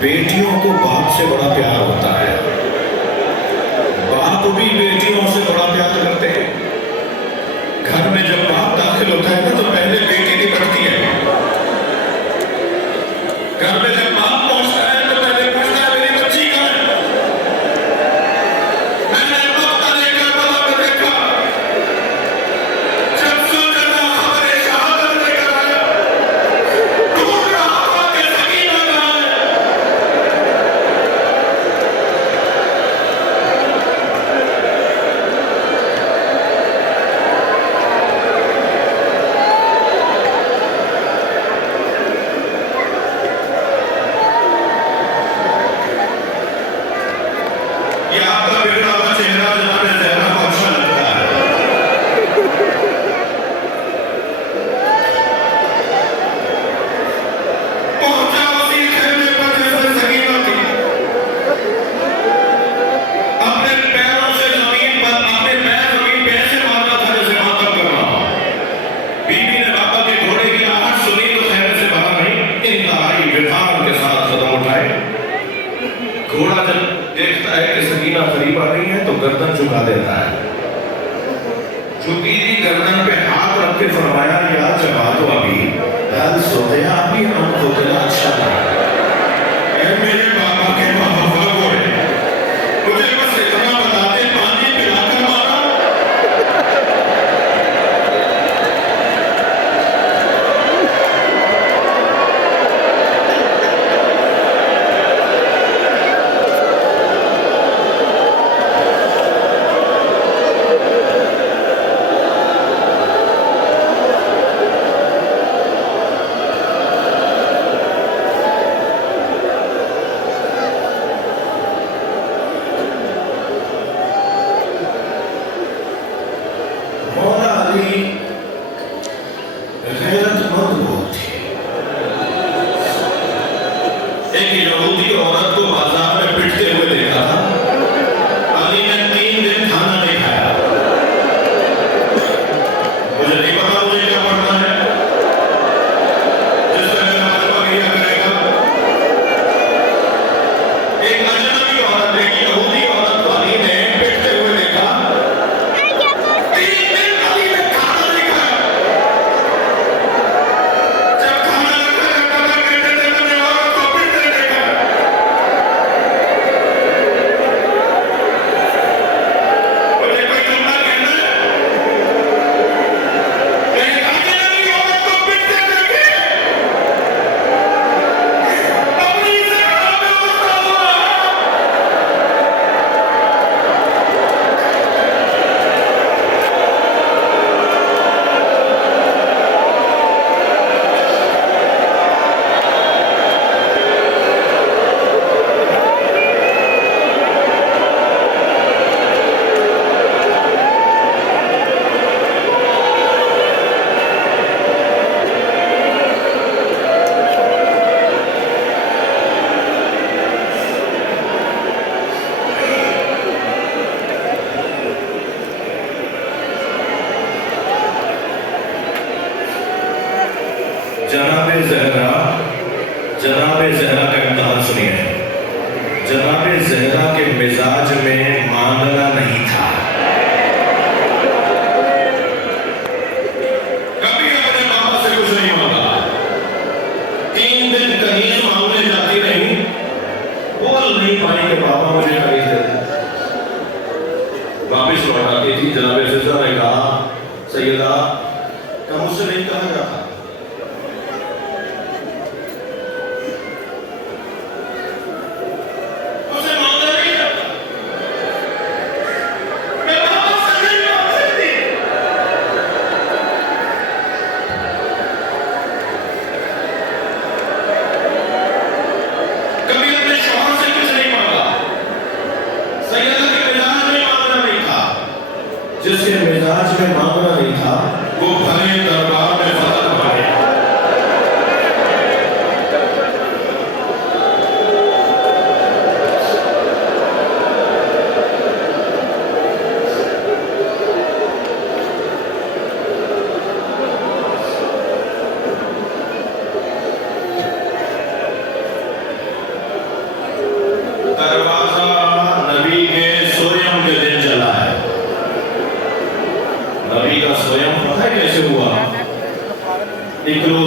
بیٹیوں کو باپ سے بڑا پیار ہوتا ہے، باپ بھی بیٹیوں سے بڑا پیار کرتے ہیں۔ گھر میں جب باپ داخل ہوتا ہے نا تو پہلے بیٹی نکلتی ہے، گھر میں جب باپ پہنچتا ہے تو پہلے پوچھتا ہے میری بچی کہاں ہے؟ میں نے وقت لے کر بابا کو دیکھا، جب سوچنا خبر شہادت لے کر آیا، ڈھونڈ رہا تھا کہ سکینہ کہاں ہے۔ یہ آپ کا بگڑا ہوا چہرہ جناب زہرا کو اچھا لگتا ہے۔ پہنچا اسی خیمے پر جیسے سکینہ تھی، اپنے پیروں سے زمین پر، اپنے پیر زمین پہ ایسے مارنا تھا جیسے ماتم کر رہا ہو۔ بیوی نے بابا کے گھوڑے کی آہٹ سنی تو خیمے سے باہر نہیں، انتہائی وقار کے ساتھ قدم اٹھائے۔ گھوڑا جب دیکھتا ہے کہ سکینہ قریب آ رہی ہے تو گردن جھکا دیتا ہے، جھکی ہوئی گردن پہ ہاتھ رکھ کے فرمایا یا جبا تو ابھی حل سوتیا ابھی ہم کو دلا اچھا لگا۔ اے میرے بابا کے محبوب گھوڑے، مجھے بس اتنا بتا دے پانی پلا کر مارا۔ مولا علی غیرت مند لوگ تھے۔ ایک یہودی عورت کو بازار میں پٹتے ہوئے دیکھا تھا، علی نے 3 دن کھانا نہیں کھایا۔ مجھے نہیں پتا مجھے کیا پڑھنا ہے، جس طرح میرا مطلبہ کیا کرے گا۔ ایک اجنبی عورت، ایک یہودی عورت کو علی نے پٹتے ہوئے دیکھا، 3 دن علی نے کھانا نہیں کھایا۔ جب کھانا لگتا ہے پتا کہتے تھے میں نے عورت کو پٹتے دیکھا۔ مجھے کوئی جملہ کہنا ہے، ایک اجنبی عورت کو پٹتے دیکھے، اپنی زہرا میں غصہ ہوا۔ جناب زہرا کا امتحان سنیے۔ جناب زہرا کے مزاج میں مانگنا نہیں تھا۔ کبھی اپنے بابا سے کچھ نہیں مانگا، 3 دن کہیں مانگنے جاتی نہیں، بول نہیں پائی کہ بابا مجھے خرید دے۔ واپس لوٹ آتی تھی، جناب زہرا نے کہا سیدہ کا مجھ سے نہیں کہا جاتا، جس کے مزاج میں مانگنا نہیں تھا وہ بھرے دربار میں فتح بھرے۔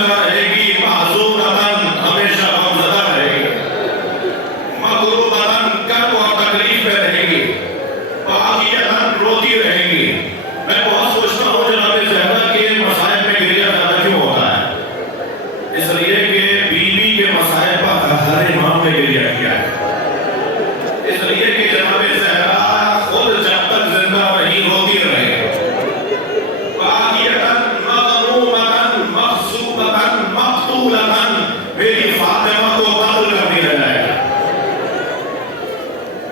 شرمندہ رہے گی، معذورتاً ہمیشہ غمزدہ رہے گی، مغروبتاً کرب اور تکلیف میں رہے گی، باغیتاً روتی رہے گی۔ میں بہت سوچتا ہوں جناب زہرا کے مصائب میں گریہ زیادہ کیوں ہوتا ہے؟ اس لیے کہ بیوی کے مصائب پر ہر امام نے گریہ کیا ہے، اس لیے کہ جناب زہرا خود جب تک زندہ رہی روتی رہے، باغیتاً مغروبتاً مغصوبتاً مقتولتاً میری فاطمہ کو قتل کر دیا جائے گا۔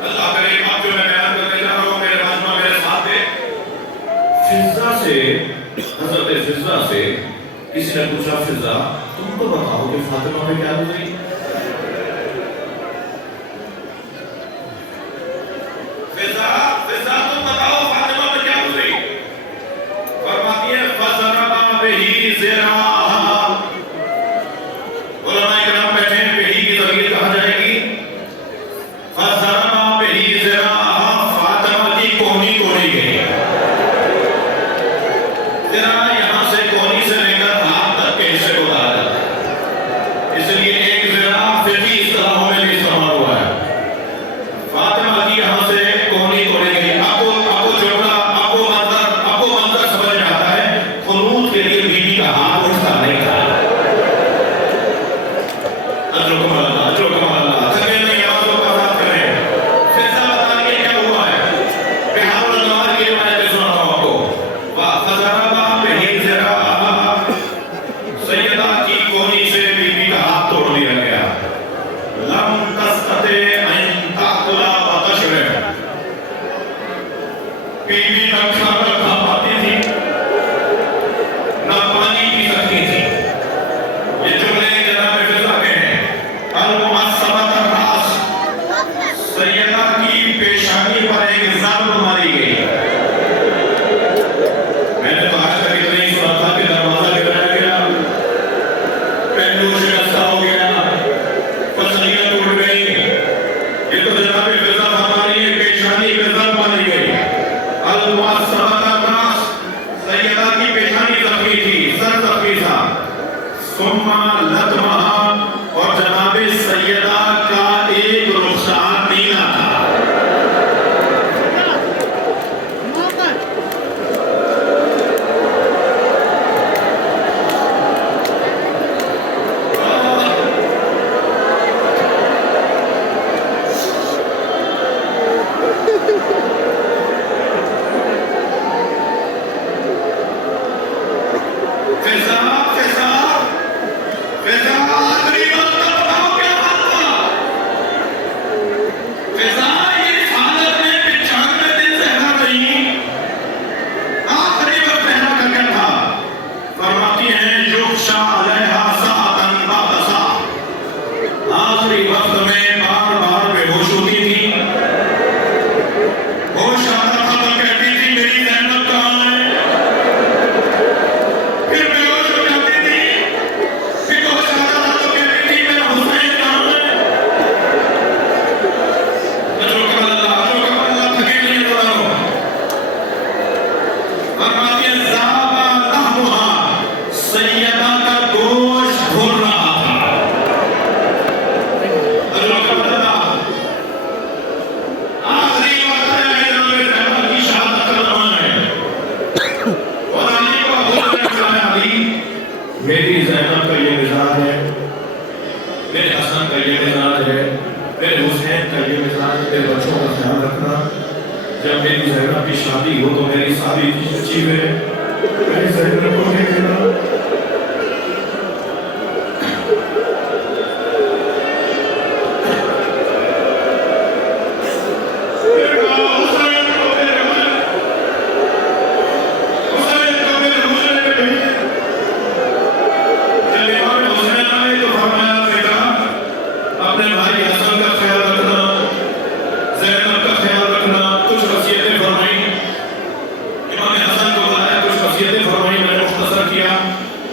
اللہ کرے بات جو میں بیان کرنے جا رہا ہوں میرے مجمع میرے ساتھ ہے۔ فضہ سے، حضرت فضہ سے کسی نے پوچھا فضہ تم تو بتاؤ کہ فاطمہ پہ کیا گزری؟ فضہ تم بتاؤ فاطمہ پہ کیا گزری؟ فرماتی ہے فَضَرَبَ بِهِ ذِرَاعَهَا۔ علماء کرام بیٹھے ہیں، بِهِ کی ضمیر کہا جائے گی، فَضَرَبَ بِهِ ذِرَاعَهَا، فاطمہ کی کونی توڑی گئی۔ ذراع یہاں سے کونی سے لے کر ہاتھ تک کے حصے کو کہا جاتا ہے، اس لیے ایک ذراع فقہی اصطلاحوں میں بھی استعمال ہوا ہے۔ فاطمہ کی یہاں سے کونی توڑی گئی۔ آپ کو جملہ، آپ کو منظر سمجھ میں آتا ہے، خروج کے لیے بیوی کا ہاتھ اٹھتا نہیں تھا۔ اجرکم اللہ، تھکے نہیں آوازوں کا ساتھ کریں۔ فضہ بتائیے کیا ہوا ہے؟ بہار الانوار کی روایت میں سنا ہوں آپ کو۔ فَضَرَبَ بِهِ ذِرَاعَهَا، سیدہ کی کونی سے بیوی کا ہاتھ توڑ دیا گیا۔ لم تستطع ان تأکل وتشرب، بیوی نہ کھانا کھا پاتی تھی نہ پانی پی سکتی تھی۔ یہ جملے جناب فضہ کے ہیں۔ المعصبۃ الراس، سیدہ کی پیشانی پر ایک ضرب ماری گئی۔ میں نے تو آج تک اتنا ہی سنا تھا کہ دروازہ گرایا گیا، پہلو شکستہ ہو گیا، پسلیاں ٹوٹ گئی۔ یہ تو جناب فضہ ہماری پیشانی پہ ضرب ماری گئی۔ المعصبۃ الراس، سیدہ کی پیشانی زخمی تھی، سر زخمی تھا۔ ثم لطمہا، اور جناب سیدہ کا ایک رخسار نیلا تھا۔ میری زینب کا یہ مزاج ہے، میرے حسن کا یہ مزاج ہے، میرے حسین کا یہ مزاج ہے، میرے بچوں کا خیال رکھنا۔ جب میری زینب کی شادی ہو تو میری ساری چیز میں میری زینب کو دیکھنا۔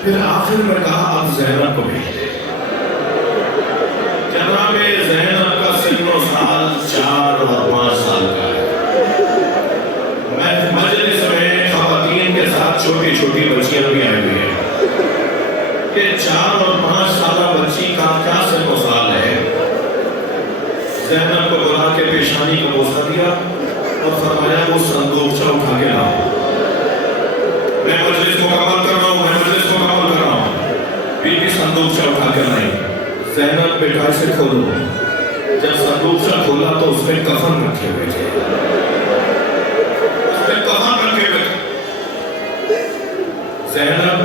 پھر آخر میں کہا اب زینب کو بھیج دے۔ جناب زینب کا سن و سال 4 اور 5 سال کا ہے۔ مجلس میں خواتین کے ساتھ چھوٹی چھوٹی بچیاں بھی آئی ہوئی ہیں کہ 4 اور 5 سالہ بچی کا کیا سے مثال ہے؟ زینب کو بلا کے پیشانی کا بوسہ دیا اور فرمایا وہ صندوقچہ اٹھا کے لاؤ، میں مجلس مکمل کر رہا ہوں، میں مجلس مکمل کر رہا ہوں۔ بی بی صندوقچہ اٹھا کے لائی، زینب بیٹا اسے کھولو۔ جب صندوقچہ کھولا تو اس میں کفن رکھے ہوئے تھے، اس میں کفن رکھے ہوئے تھے۔ زینب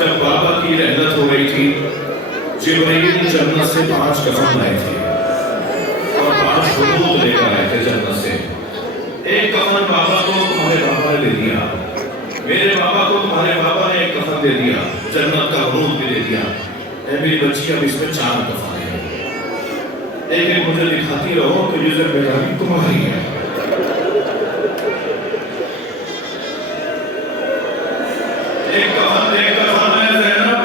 جب بابا کی رحلت ہو رہی تھی، جبرائیل جنت سے 5 کفن لائے تھے اور 5 حدود لے کر آئے تھے جنت سے۔ ایک کفن بابا کو تمہارے بابا نے دے دیا، میرے بابا کو تمہارے بابا نے ایک کفن دے دیا، جنت کا حدود بھی دے دیا۔ اے میری بچی اب اس میں 4 کفن ہیں، ایک ایک مجھے دکھاتی رہو کہ یہ ذمہ داری تمہاری ہے۔ ایک کفن ہے زینب،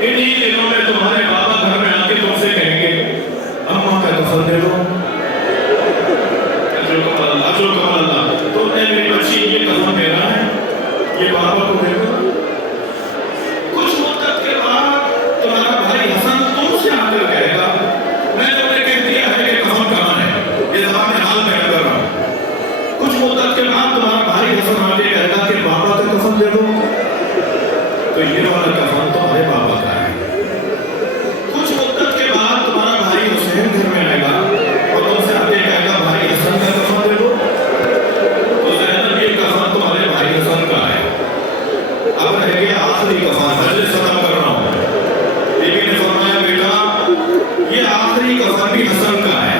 انہی دنوں میں تمہارے بابا گھر میں آ کے تم سے کہیں گے اماں کا کفن دے دو، اجر کمال اللہ، تو اے میری بچی یہ کفن میرا ہے، یہ بابا کو دے دو۔ کچھ مدت کے بعد تمہارا بھائی حسن تم سے آ کر کہے گا میں نے کہہ دیا ہے کہ کفن کہاں ہے، یہ زبان حال میں کر رہا ہوں۔ کچھ مدت کے بعد تمہارا بھائی حسن آ کے کہے گا کہ بابا کا کفن دے دو، تو یہ والا کفن تمہارے بابا کا ہے۔ کچھ مدت کے بعد تمہارا بھائی حسین گھر میں آئے گا اور تم سے آ کے کہے گا بھائی حسن کا کفن دے دو، تو زینب یہ کفن تمہارے بھائی حسن کا ہے۔ اب رہ گیا آخری کفن، مجلس ختم کر رہا ہوں۔ بی بی نے فرمایا بیٹا یہ آخری کفن بھی حسن کا ہے،